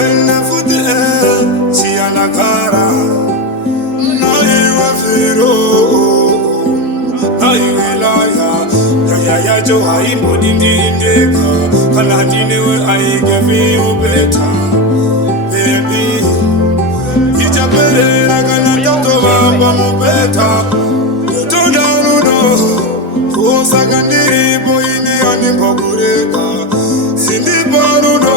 Vagga Chiandagara, ya jo hai bodindi indeka kala dinewe ai give you better baby zvichaperera kana totova pamubhedha totodarudo kusaka ndiripo ini andimbokureka sindiparudo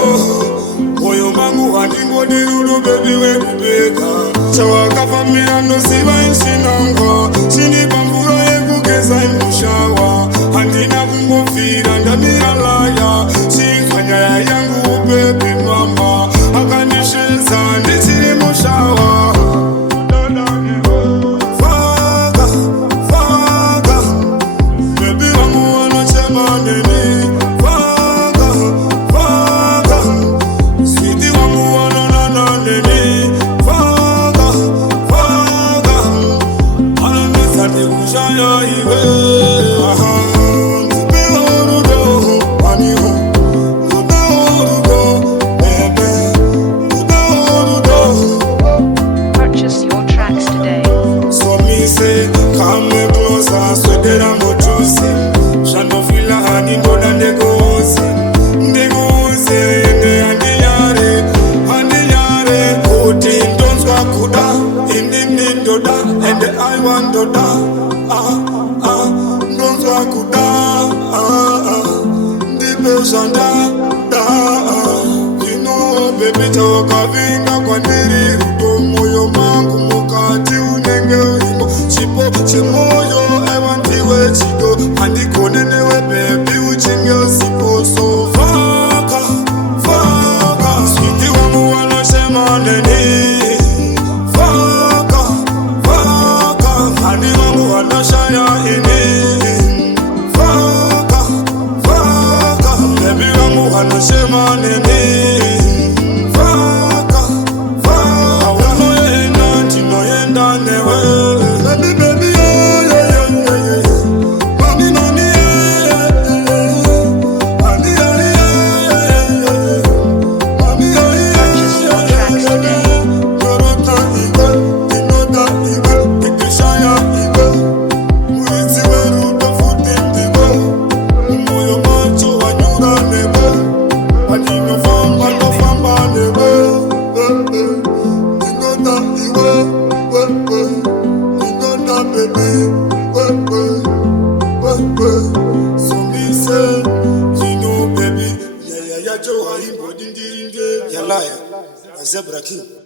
moyo mangu handimbodi rudo bebi wekubeka chawakafambira nosiva ishinanga chindipa mvura yekugeza imushawa handina kungofira ndamiralaya chikanyaya yangu bebi mama akandishedza ndichiri mushawa Vagga bebi vangu vanochema neni Vagga switi vangu vanonana neni Vagga anonesa ndikushaya iwe come closer, so that I'm not choosing. Shano fila hani ndoda ndegoze, andiyare. Kuti ndonzwa kuda, indini ndoda, and I want ndoda. Ndonzwa kuda, ndipe shanda, you know, baby, choka vinga kwa ndiri, ruto moyo mangu mukati unenge uimo. Chimoyo ewantiwe chido handikonenewe bebi uchinge usipo so Vagga switi wangu wanoshema neni Vagga handi wangu wanoshaya ini Vagga bebi wangu wanoshema neni Vagga awunoyenda tinoyenda newe So me say, you know baby, ya jo hai bodindi ya lion, a zebra king.